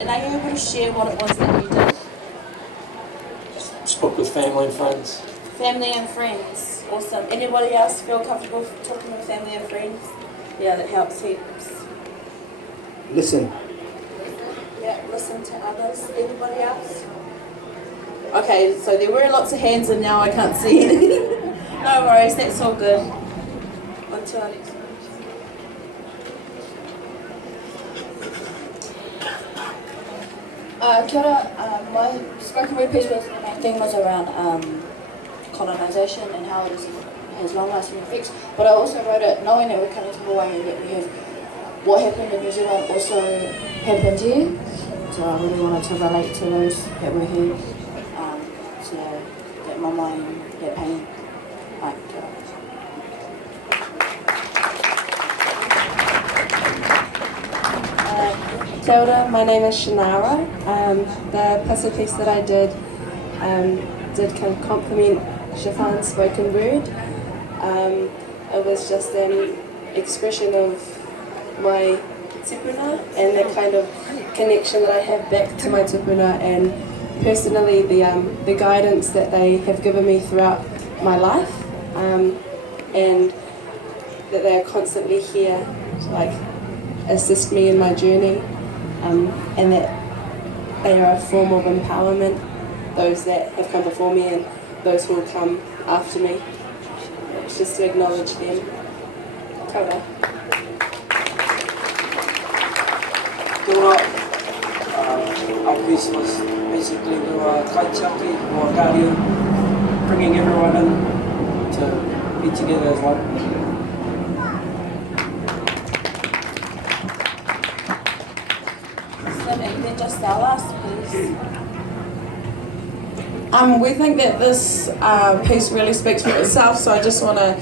And are you able to share what it was that you did? Spoke with family and friends. Family and friends. Awesome. Anybody else feel comfortable talking with family and friends? Yeah, that helps heaps. Listen. Yeah, listen to others. Anybody else? Okay, so there were lots of hands and now I can't see any. No worries, that's all good. On to our next one. Kia ora, my spoken word piece was, the main theme was around colonisation and how it has long-lasting effects. But I also wrote it knowing that we're coming to Hawaii and that we have what happened in New Zealand also happened here. So I really wanted to relate to those that were here, to that mama and that pain. Kia ora. Kia ora, my name is Shannara. The puzzle piece that I did kind of complement Shaffan's spoken word. It was just an expression of my tupuna and the kind of connection that I have back to my tupuna, and personally the guidance that they have given me throughout my life, and that they are constantly here to assist me in my journey. And that they are a form of empowerment, those that have come before me and those who will come after me. It's just to acknowledge them. Kia ora. Kia ora. Our piece was basically to kaitiaki or guardian, bringing everyone in to be together as one. And then just our last piece. We think that this piece really speaks for itself, so I just want to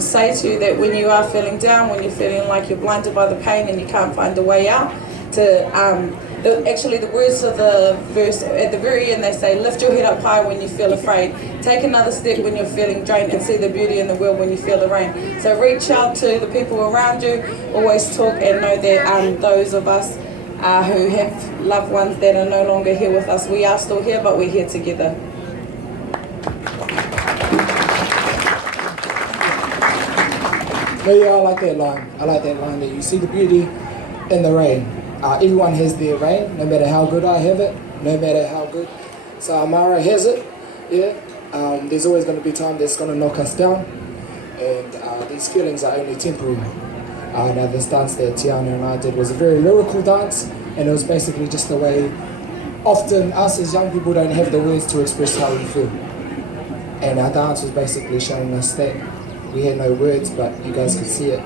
say to you that when you are feeling down, when you're feeling like you're blinded by the pain and you can't find a way out, actually the words of the verse at the very end, they say, lift your head up high when you feel afraid, take another step when you're feeling drained, and see the beauty in the world when you feel the rain. So reach out to the people around you, always talk, and know that those of us who have loved ones that are no longer here with us, we are still here, but we're here together. Yeah, I like that line. I like that line that you see the beauty in the rain. Everyone has their rain, no matter how good I have it, no matter how good Samara has it. Yeah, there's always going to be time that's going to knock us down, and these feelings are only temporary. Now this dance that Tiana and I did was a very lyrical dance, and it was basically just the way often us as young people don't have the words to express how we feel. And our dance was basically showing us that we had no words, but you guys could see it,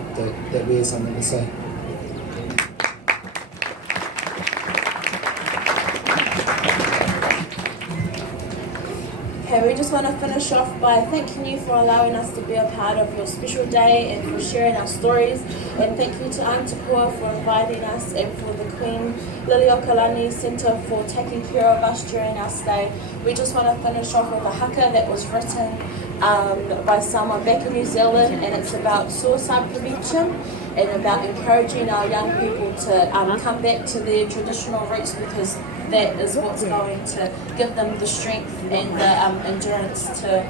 that we had something to say. Okay, we just want to finish off by thanking you for allowing us to be a part of your special day and for sharing our stories. And thank you to Auntakua for inviting us, and for the Queen Liliokalani Centre for taking care of us during our stay. We just want to finish off with a haka that was written by someone back in New Zealand, and it's about suicide prevention and about encouraging our young people to come back to their traditional roots, because that is what's going to give them the strength and the endurance to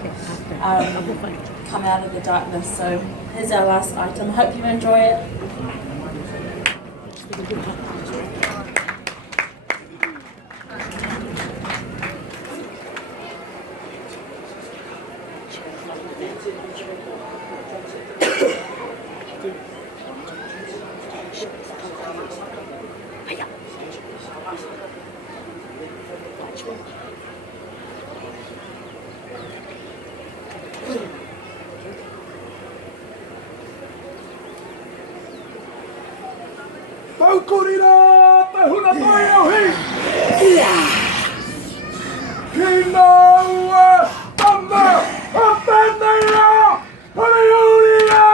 come out of the darkness. So here's our last item. Hope you enjoy it. Taukurira, tahuna toi au hi! Kinaua, tama, apenera, haleluya!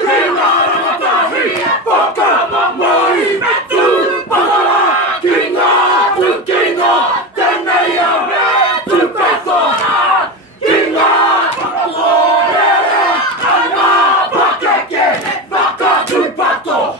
Kinaua tahi, pakama moi, metu, pakala, kinaua, kinaua, tenea, metu, petona, kinaua, pakala, ana, pakeke, vaka, tupato,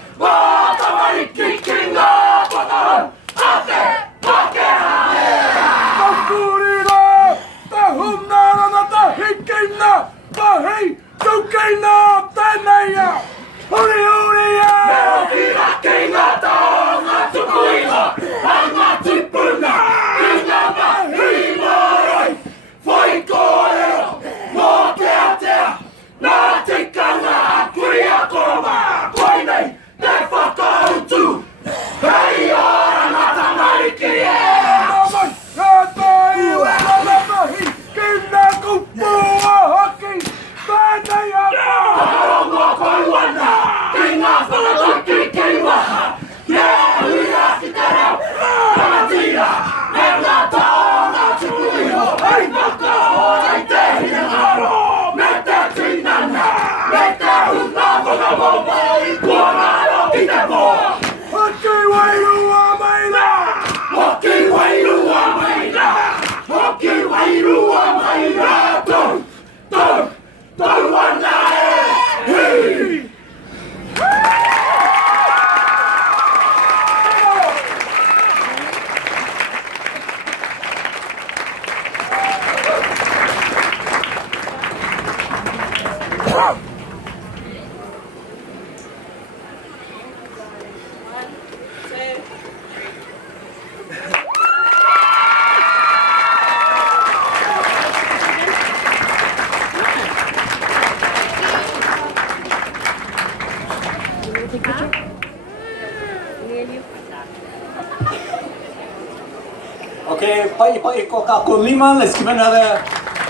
Okay, pai ko kako lima. Let's give another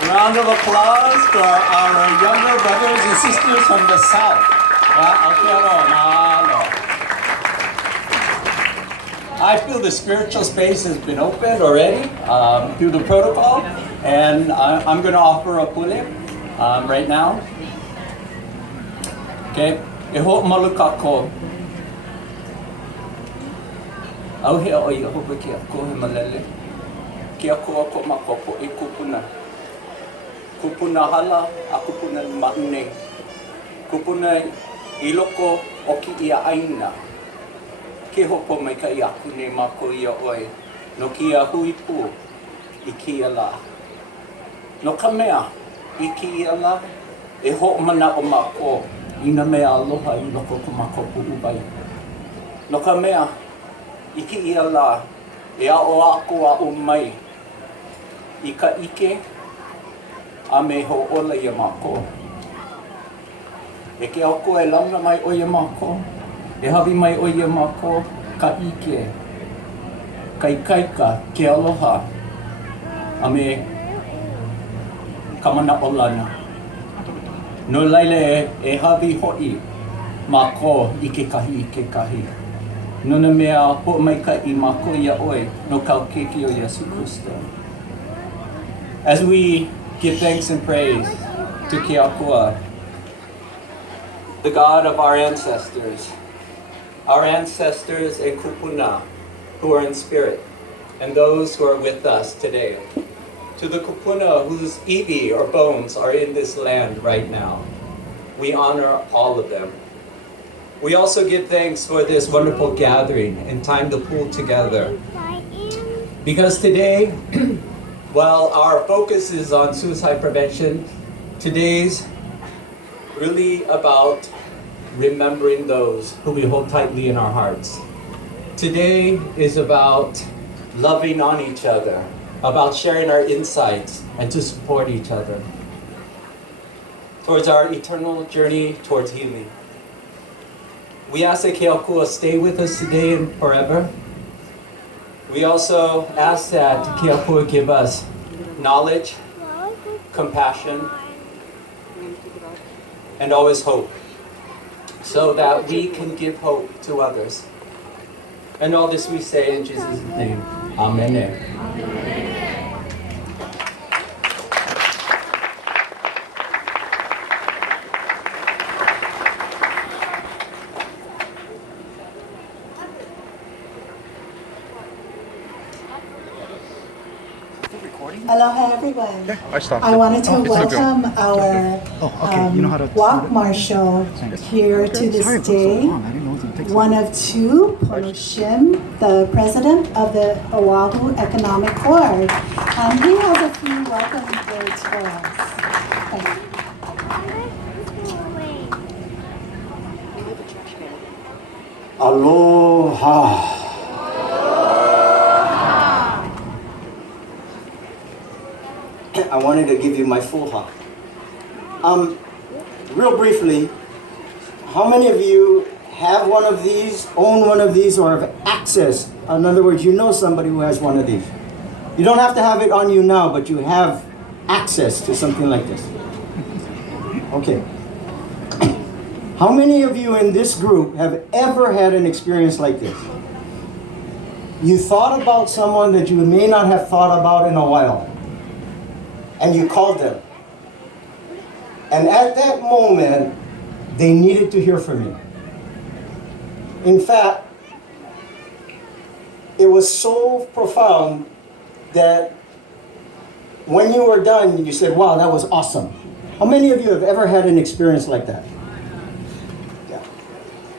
round of applause for our younger brothers and sisters from the South. I feel the spiritual space has been opened already through the protocol, and I'm going to offer a pule right now. Okay, e ho malu kako. Au he o I hope kia ko he malele. Kia ko makopo I kupuna. Kupuna hala a kupuna maune. Kupuna I loko o ki ia aina. Ke hopo mai ka I aku ne mako ia oi. No kia hui pu I kia la. No ka mea I kia la e ho mana o mako. Ina mea aloha I loko ko makopo ubai. No ka mea I ki ia la e a o ako a o mai I ka ike a me ho ola ia mako. E ke au koe launa mai o ia mako, e hawi mai o ia mako ka ike, ka ikaika, ke aloha, a me ka mana olana. No laile e hawi hoi mako I ke kahi. Nona mea ho mai ka I mako ia oi no kau keki o Yesu Christo. As we give thanks and praise to Keakua, the God of our ancestors in Kupuna who are in spirit, and those who are with us today, to the Kupuna whose iwi or bones are in this land right now, we honor all of them. We also give thanks for this wonderful gathering and time to pull together. Because today, while our focus is on suicide prevention, today's really about remembering those who we hold tightly in our hearts. Today is about loving on each other, about sharing our insights and to support each other towards our eternal journey towards healing. We ask that Keakua stay with us today and forever. We also ask that Keakua give us knowledge, compassion, and always hope, so that we can give hope to others. And all this we say in Jesus' name. Amen. Aloha everyone. I wanted to welcome our walk marshal here to the stage. One of two, Pono Shim, the president of the Oahu Economic Board. And he has a few welcome words for us. Thank you. Aloha. I wanted to give you my full hug. Real briefly, how many of you have one of these, own one of these, or have access? In other words, you know somebody who has one of these. You don't have to have it on you now, but you have access to something like this. Okay. How many of you in this group have ever had an experience like this? You thought about someone that you may not have thought about in a while, and you called them. And at that moment, they needed to hear from you. In fact, it was so profound that when you were done, you said, wow, that was awesome. How many of you have ever had an experience like that? Yeah.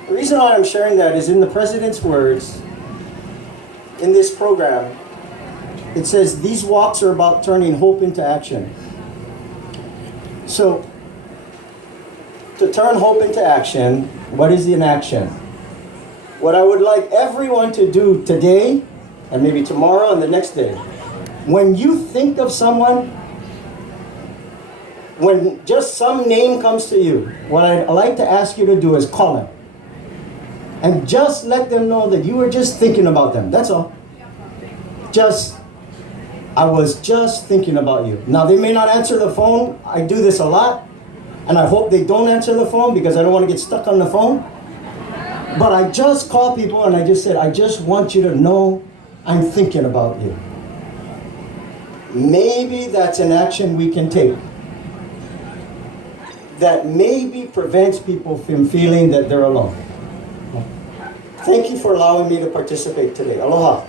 The reason why I'm sharing that is in the President's words, in this program, it says these walks are about turning hope into action. So, to turn hope into action, what is an action? What I would like everyone to do today, and maybe tomorrow and the next day, when you think of someone, when just some name comes to you, what I'd like to ask you to do is call him. and just let them know that you were just thinking about them. That's all. I was just thinking about you. Now, they may not answer the phone. I do this a lot, and I hope they don't answer the phone because I don't want to get stuck on the phone. But I just call people and I just said, I just want you to know I'm thinking about you. Maybe that's an action we can take that maybe prevents people from feeling that they're alone. Thank you for allowing me to participate today. Aloha.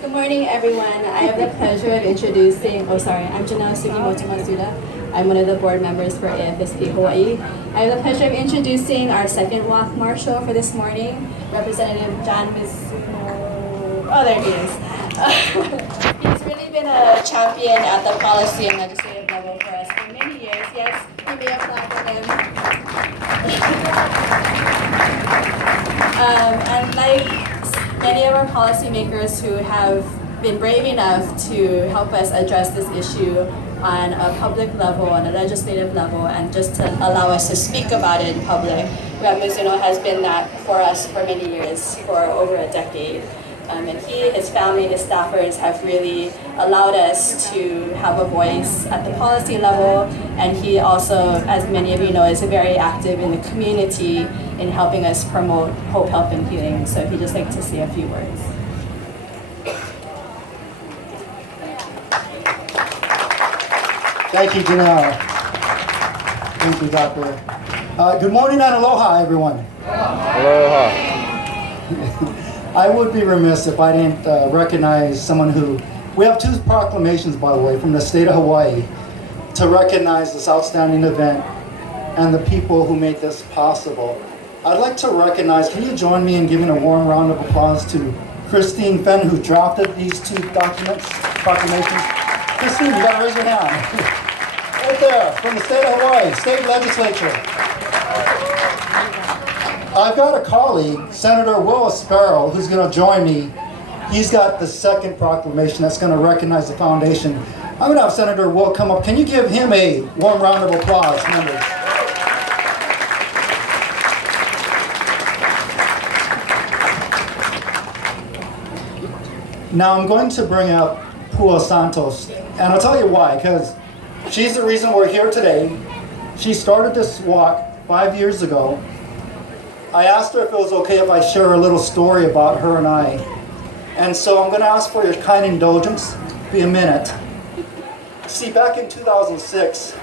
Good morning, everyone. I have the pleasure of introducing, I'm Janelle Sugimoto Matsuda. I'm one of the board members for AFSP Hawaii. I have the pleasure of introducing our second walk marshal for this morning, Representative John Mizuno. Oh, there he is. He's really been a champion at the policy and legislative level for us for many years. Yes, you may applaud for him. And like many of our policymakers who have been brave enough to help us address this issue on a public level, on a legislative level, and just to allow us to speak about it in public. Rep. Mizuno has been that for us for many years, for over a decade. And he, his family, his staffers have really allowed us to have a voice at the policy level. And he also, as many of you know, is very active in the community in helping us promote hope, help, and healing. So if you'd just like to say a few words. Thank you, Janelle. Thank you, Doctor. Good morning and aloha, everyone. Aloha. I would be remiss if I didn't recognize someone who... We have two proclamations, by the way, from the state of Hawaii to recognize this outstanding event and the people who made this possible. I'd like to recognize, can you join me in giving a warm round of applause to Christine Fenn, who drafted these two proclamations. Christine, you gotta raise your hand. Right there, from the state of Hawaii, state legislature. I've got a colleague, Senator Will Sparrow, who's gonna join me. He's got the second proclamation that's gonna recognize the foundation. I'm gonna have Senator Will come up. Can you give him a warm round of applause, members? Now I'm going to bring up Pua Santos, and I'll tell you why, because she's the reason we're here today. She started this walk 5 years ago. I asked her if it was okay if I share a little story about her and I. And so I'm going to ask for your kind indulgence. Be a minute. See, back in 2006,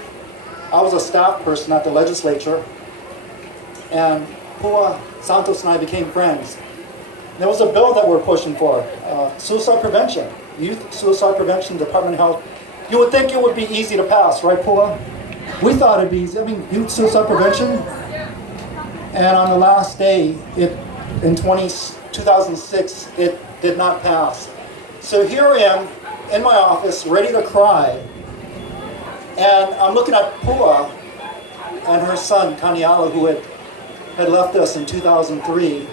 I was a staff person at the legislature, and Pua Santos and I became friends. There was a bill that we're pushing for, suicide prevention, youth suicide prevention, Department of Health. You would think it would be easy to pass, right, Pua? We thought it'd be easy. I mean, youth suicide prevention. And on the last day, in 2006, it did not pass. So here I am in my office, ready to cry. And I'm looking at Pua and her son, Kaniala, who had left us in 2003.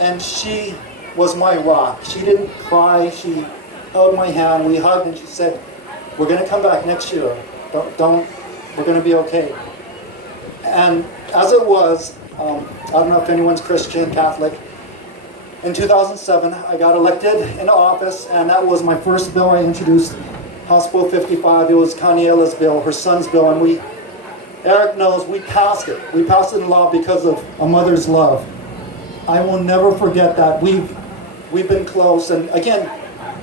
And she was my rock. She didn't cry. She held my hand. We hugged, and she said, "We're going to come back next year. We're going to be okay." And as it was, I don't know if anyone's Christian, Catholic. In 2007, I got elected into office, and that was my first bill I introduced, House Bill 55. It was Kaniela's bill, her son's bill, and Eric knows, we passed it. We passed it in law because of a mother's love. I will never forget that. We've been close, and again,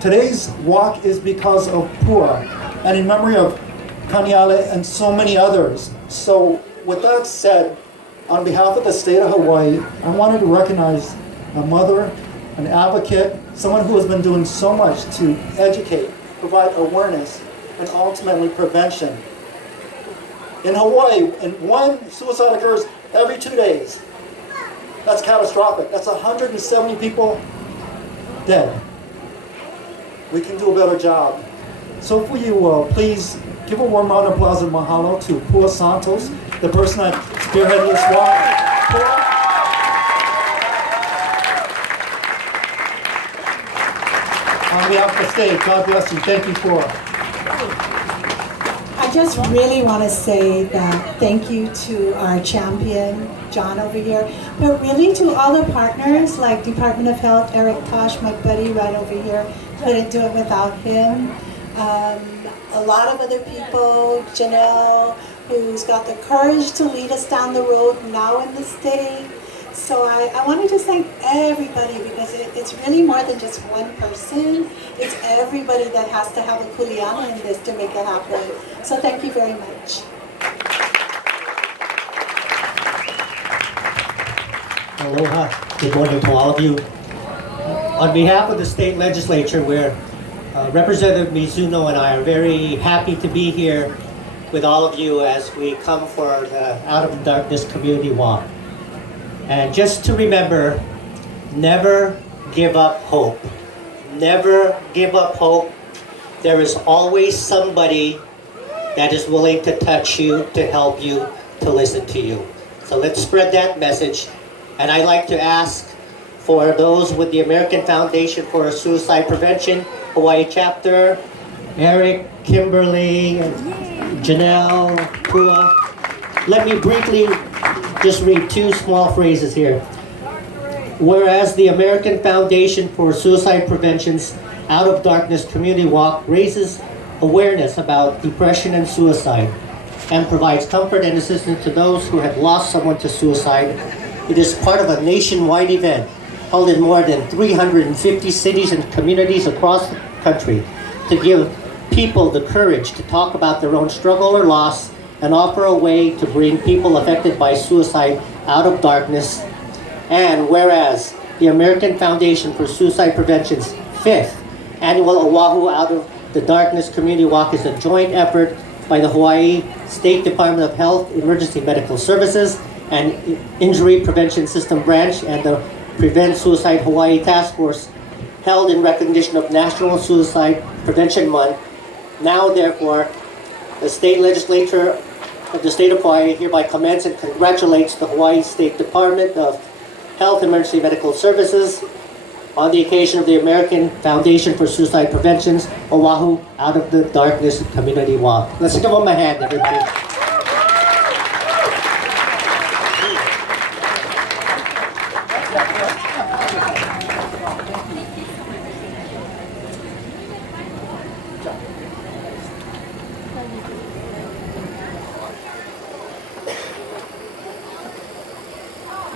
today's walk is because of Pua, and in memory of Kaniala and so many others. So with that said, on behalf of the state of Hawaii, I wanted to recognize a mother, an advocate, someone who has been doing so much to educate, provide awareness, and ultimately prevention. In Hawaii, one suicide occurs every 2 days. That's catastrophic. That's 170 people dead. We can do a better job. So if you will, please give a warm round of applause and mahalo to Pua Santos, the person that spearheaded this walk. on behalf of the state, God bless you. Thank you for. I just really want to say that thank you to our champion, John over here, but really to all the partners like Department of Health, Eric Tosh, my buddy right over here, couldn't do it without him. A lot of other people, Janelle, who's got the courage to lead us down the road now in the state. So I want to just thank everybody because it's really more than just one person. It's everybody that has to have a kuleana in this to make it happen. So thank you very much. Aloha. Good morning to all of you. On behalf of the state legislature, where Representative Mizuno and I are very happy to be here with all of you as we come for the Out of the Darkness Community Walk. And just to remember, never give up hope. Never give up hope. There is always somebody that is willing to touch you, to help you, to listen to you. So let's spread that message. And I'd like to ask for those with the American Foundation for Suicide Prevention, Hawaii chapter, Eric, Kimberly, Janelle, Pua. Let me briefly just read two small phrases here. Whereas the American Foundation for Suicide Prevention's Out of Darkness Community Walk raises awareness about depression and suicide and provides comfort and assistance to those who have lost someone to suicide. It is part of a nationwide event held in more than 350 cities and communities across the country to give people the courage to talk about their own struggle or loss and offer a way to bring people affected by suicide out of darkness. And whereas the American Foundation for Suicide Prevention's 5th annual Oahu Out of the Darkness Community Walk is a joint effort by the Hawaii State Department of Health Emergency Medical Services and Injury Prevention System Branch and the Prevent Suicide Hawaii Task Force, held in recognition of National Suicide Prevention Month. Now, therefore, the state legislature of the state of Hawaii hereby commends and congratulates the Hawaii State Department of Health Emergency Medical Services on the occasion of the American Foundation for Suicide Prevention's Oahu Out of the Darkness Community Walk. Let's give them a hand, everybody.